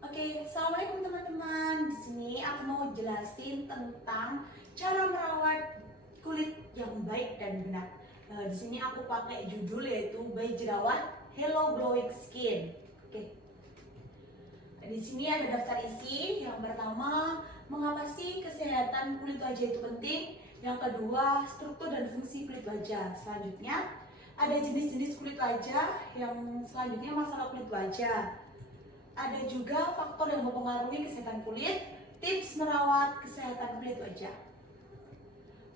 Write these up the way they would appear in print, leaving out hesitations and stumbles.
Oke, assalamualaikum teman-teman. Di sini aku mau jelasin tentang cara merawat kulit yang baik dan benar. Di sini aku pakai judul yaitu By Jerawat Hello Glowing Skin. Oke, di sini ada daftar isi. Yang pertama, mengapa sih kesehatan kulit wajah itu penting? Yang kedua, struktur dan fungsi kulit wajah. Selanjutnya, ada jenis-jenis kulit wajah. Yang selanjutnya, masalah kulit wajah. Ada juga faktor yang mempengaruhi kesehatan kulit, tips merawat kesehatan kulit wajah.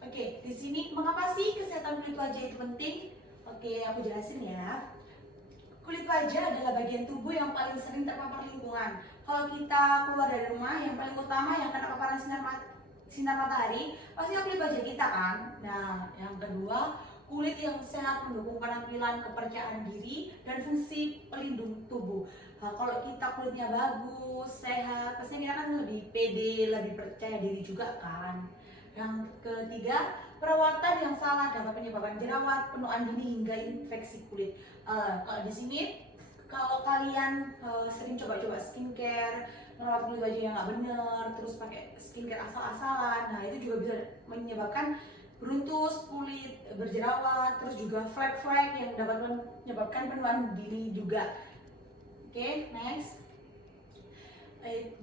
Oke, di sini mengapa sih kesehatan kulit wajah itu penting? Oke, aku jelasin ya. Kulit wajah adalah bagian tubuh yang paling sering terpapar lingkungan. Kalau kita keluar dari rumah, yang paling utama yang kena paparan sinar matahari, pastinya kulit wajah kita kan. Nah, yang kedua, kulit yang sehat mendukung penampilan, kepercayaan diri, dan fungsi pelindung tubuh. Nah, kalau kita kulitnya bagus, sehat, pastinya kita kan lebih pede, lebih percaya diri juga kan. Yang ketiga, perawatan yang salah dapat menyebabkan jerawat, penuaan dini hingga infeksi kulit. Kalau di sini, kalau kalian sering coba-coba skincare, merawat kulit wajah yang nggak bener, terus pakai skincare asal-asalan, nah itu juga bisa menyebabkan beruntus kulit, berjerawat, terus juga flek-flek yang dapat menyebabkan penuaan dini juga. Oke, next.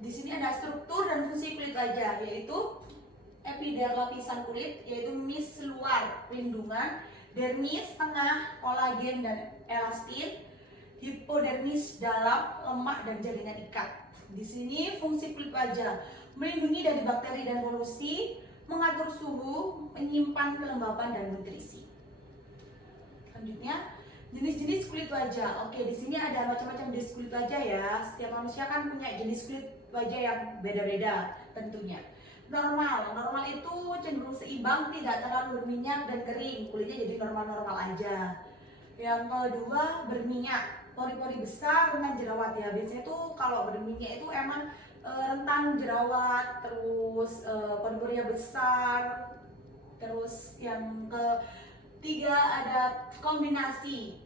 Di sini ada struktur dan fungsi kulit wajah, yaitu epidermis lapisan kulit, yaitu mis luar pelindungan, dermis tengah kolagen dan elastin, hipodermis dalam lemak dan jaringan ikat. Di sini fungsi kulit wajah melindungi dari bakteri dan polusi, mengatur suhu, menyimpan kelembapan dan nutrisi. Selanjutnya, jenis-jenis kulit wajah. Oke, di sini ada macam-macam jenis kulit wajah ya. Setiap manusia kan punya jenis kulit wajah yang beda-beda tentunya. Normal itu cenderung seimbang, tidak terlalu berminyak dan kering, kulitnya jadi normal-normal aja. Yang kedua, berminyak, pori-pori besar, rentan jerawat ya. Biasanya tuh kalau berminyak itu emang rentan jerawat, terus pori-porinya besar. Terus yang ketiga ada kombinasi.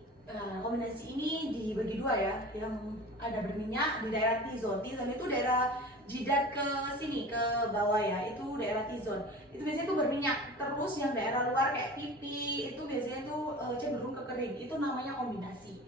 Kombinasi ini dibagi dua ya, yang ada berminyak di daerah T-zone. T-zone itu daerah jidat ke sini ke bawah ya, itu daerah T-zone. Itu biasanya tuh berminyak. Terus yang daerah luar kayak pipi itu biasanya tuh cenderung ke kering. Itu namanya kombinasi.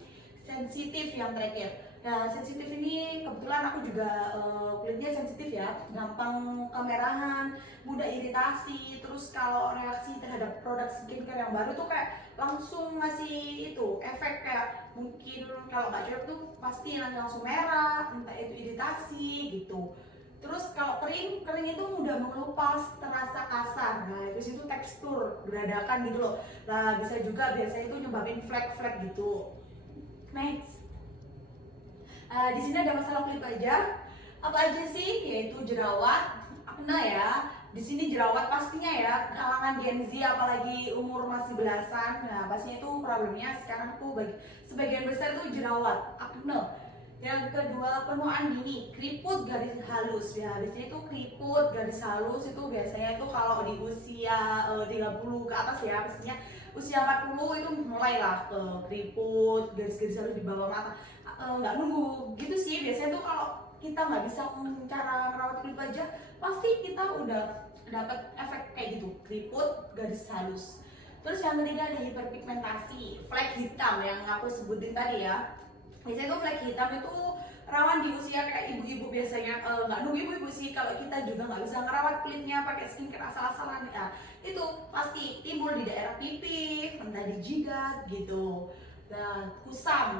Sensitif yang terakhir. Nah, sensitif ini kebetulan aku juga kulitnya sensitif ya, gampang kemerahan, mudah iritasi. Terus kalau reaksi terhadap produk skincare yang baru tuh kayak langsung ngasih itu efek kayak mungkin kalau nggak cocok tuh pasti nanti langsung merah, entah itu iritasi gitu. Terus kalau kering itu mudah mengelupas, terasa kasar. Nah itu situ tekstur beradakan gitu loh. Nah bisa juga biasanya itu nyebabin flek-flek gitu. Next. Di sini ada masalah kulit wajah. Apa aja sih? Yaitu jerawat, akne ya. Di sini jerawat pastinya ya, kalangan Gen Z apalagi umur masih belasan. Nah, pastinya itu problemnya sekarang tuh sebagian besar tuh jerawat, akne. Yang kedua, penuaan dini, keriput garis halus ya. Biasanya itu keriput garis halus itu biasanya itu kalau di usia 30 ke atas ya, pastinya usia 40 itu mulailah keriput, garis-garis halus di bawah mata. Nggak nunggu gitu sih, biasanya tuh kalau kita nggak bisa cara merawat kulit wajah, pasti kita udah dapat efek kayak gitu, keriput garis halus. Terus yang ketiga ada hiperpigmentasi, flek hitam yang aku sebutin tadi ya. Biasanya tuh flek hitam itu rawan di usia kayak ibu-ibu biasanya. Nggak nunggu ibu-ibu sih, kalau kita juga nggak bisa ngerawat kulitnya pakai skincare asal-asalan ya, itu pasti timbul di daerah pipi, entah di jidat gitu. Nah,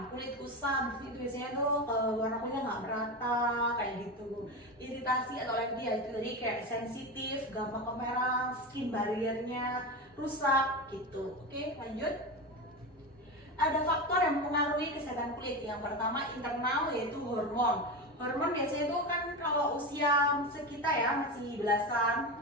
kulit kusam itu biasanya tuh warna kulitnya nggak merata kayak gitu. Iritasi atau alergi ya itu tadi kayak sensitif, gampang kemerang, skin barriernya rusak gitu. Oke, lanjut. Ada faktor yang mempengaruhi kesehatan kulit. Yang pertama internal yaitu hormon. Hormon biasanya itu kan kalau usia sekitar ya masih belasan,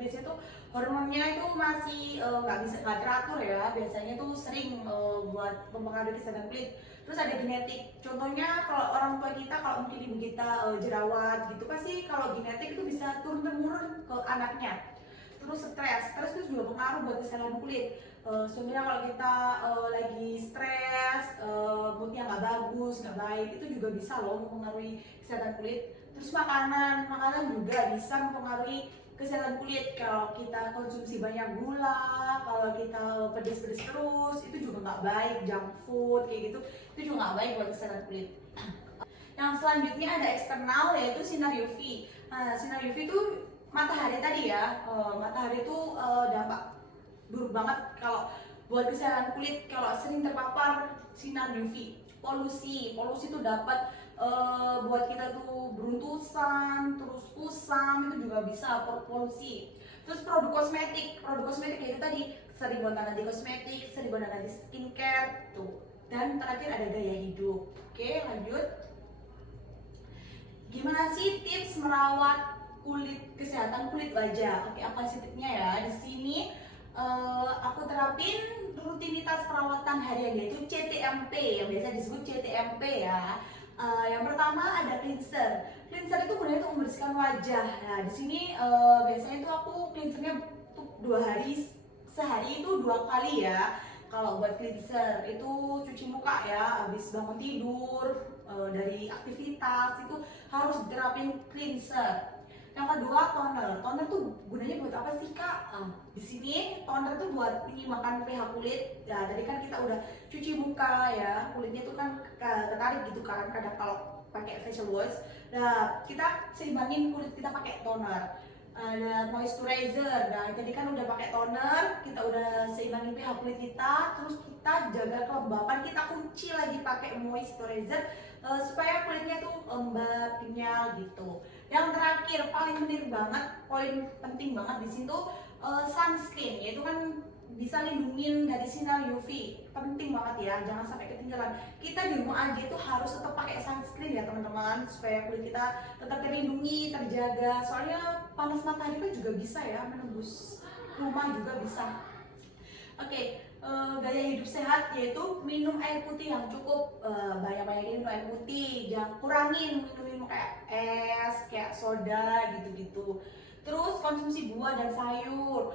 biasanya tuh hormonnya itu masih nggak teratur ya. Biasanya tuh sering buat mempengaruhi kesehatan kulit. Terus ada genetik. Contohnya kalau orang tua kita, kalau mungkin ibu kita jerawat gitu, pasti kalau genetik itu bisa turun temurun ke anaknya. Terus stres itu juga pengaruh buat kesehatan kulit. Sebenarnya kalau kita lagi stres, moodnya nggak bagus, nggak baik, itu juga bisa loh mempengaruhi kesehatan kulit. Terus makanan juga bisa mempengaruhi kesehatan kulit. Kalau kita konsumsi banyak gula, kalau kita pedes-pedes terus, itu juga nggak baik. Junk food kayak gitu, itu juga nggak baik buat kesehatan kulit. Yang selanjutnya ada eksternal, yaitu sinar UV. Nah, sinar UV itu matahari tadi ya. Matahari itu dampak buruk banget kalau buat kesehatan kulit kalau sering terpapar sinar UV. Polusi itu dapat buat kita tuh beruntusan, terus kusam, itu juga bisa polusi. Terus produk kosmetik itu tadi sering buatan anti kosmetik, sering buatan anti skincare tuh. Dan terakhir ada gaya hidup. Oke, lanjut. Gimana sih tips merawat kesehatan kulit wajah? Oke, apa sih tipsnya ya? Di sini aku terapin rutinitas perawatan harian, yaitu CTMP, yang biasa disebut CTMP ya. Yang pertama ada cleanser. Cleanser itu gunanya untuk membersihkan wajah. Nah, di sini biasanya itu aku cleansernya tuh 2 hari, sehari itu 2 kali ya. Kalau buat cleanser itu cuci muka ya, habis bangun tidur, dari aktivitas itu harus diterapin cleanser. Yang kedua toner. Toner tuh gunanya buat apa sih kak? Di sini toner tuh buat menyeimbangkan pH kulit. Ya tadi kan kita udah cuci muka ya, kulitnya tuh kan ketarik gitu kan kadang kalau pakai facial wash. Nah kita seimbangin kulit kita pakai toner. Ada moisturizer. Nah tadi kan udah pakai toner, kita udah seimbangin pH kulit kita, terus kita jaga kelembapan, kita kunci lagi pakai moisturizer supaya kulitnya tuh lembab, kenyal gitu. Yang terakhir paling penting banget, poin penting banget di sini tuh sunscreen, yaitu kan bisa lindungin dari sinar UV. Penting banget ya, jangan sampai ketinggalan. Kita di rumah aja itu harus tetap pakai sunscreen ya teman-teman, supaya kulit kita tetap terlindungi, terjaga. Soalnya panas matahari kan juga bisa ya menembus rumah juga bisa. Oke, gaya hidup sehat yaitu minum air putih yang cukup, banyak-banyakin minum air putih, jangan kurangin minum kayak es, kayak soda gitu-gitu. Terus konsumsi buah dan sayur,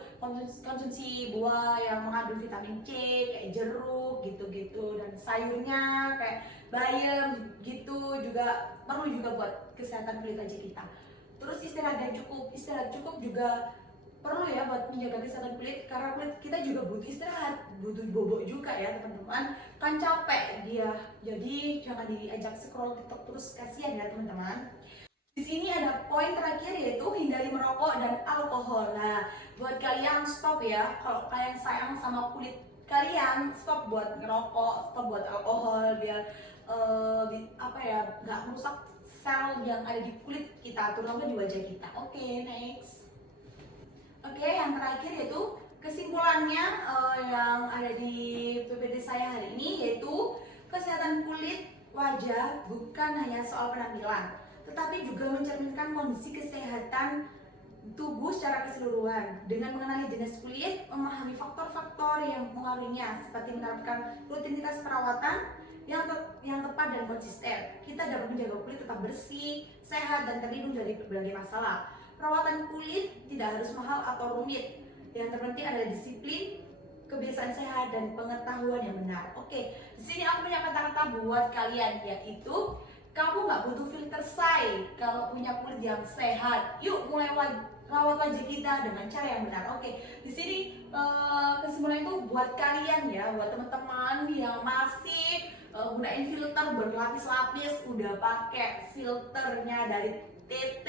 konsumsi buah yang mengandung vitamin C kayak jeruk gitu-gitu, dan sayurnya kayak bayam gitu juga perlu juga buat kesehatan kulit wajah kita. Terus istirahat cukup juga perlu ya buat menjaga kesehatan kulit, karena kulit kita juga butuh istirahat, butuh bobok juga ya teman-teman, kan capek dia. Jadi jangan diajak scroll TikTok terus, kasihan ya teman-teman. Di sini ada poin terakhir, yaitu hindari merokok dan alkohol. Nah, buat kalian stop ya, kalau kalian sayang sama kulit kalian, stop buat ngerokok, stop buat alkohol, biar apa ya, nggak merusak sel yang ada di kulit kita, terutama di wajah kita. Oke, next. Oke, yang terakhir yaitu kesimpulannya yang ada di PPT saya hari ini, yaitu kesehatan kulit wajah bukan hanya soal penampilan, tetapi juga mencerminkan kondisi kesehatan tubuh secara keseluruhan. Dengan mengenali jenis kulit, memahami faktor-faktor yang mempengaruhinya, seperti menerapkan rutinitas perawatan yang tepat dan konsisten, kita dapat menjaga kulit tetap bersih, sehat, dan terlindung dari berbagai masalah. Perawatan kulit tidak harus mahal atau rumit. Yang terpenting adalah disiplin, kebiasaan sehat, dan pengetahuan yang benar. Oke, di sini aku punya kata-kata buat kalian, yaitu kamu nggak butuh filter say kalau punya kulit yang sehat. Yuk mulai rawat wajah kita dengan cara yang benar. Oke, di sini kesimpulannya itu buat kalian ya, buat teman-teman yang masih gunain filter berlapis-lapis, udah pakai filternya dari TT,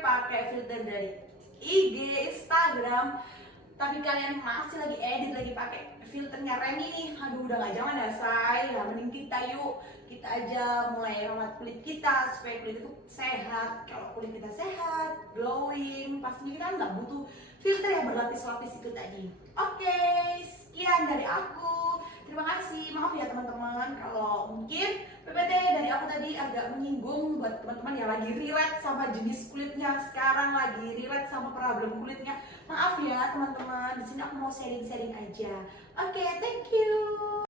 pakai filter dari IG, Instagram, tapi kalian masih lagi edit, lagi pakai filternya Remy nih, aduh udah gak zaman ya say. Ya mending kita aja mulai rawat kulit kita supaya kulit itu sehat. Kalau kulit kita sehat, glowing, pastinya kita nggak butuh filter yang berlapis-lapis itu tadi. Oke, sekian dari aku. Terima kasih, maaf ya teman-teman kalau mungkin PPT dari aku tadi agak menyinggung buat teman-teman yang lagi relate sama jenis kulitnya sekarang, lagi relate sama problem kulitnya. Maaf ya teman-teman, di sini aku mau sharing-sharing aja. Oke, thank you.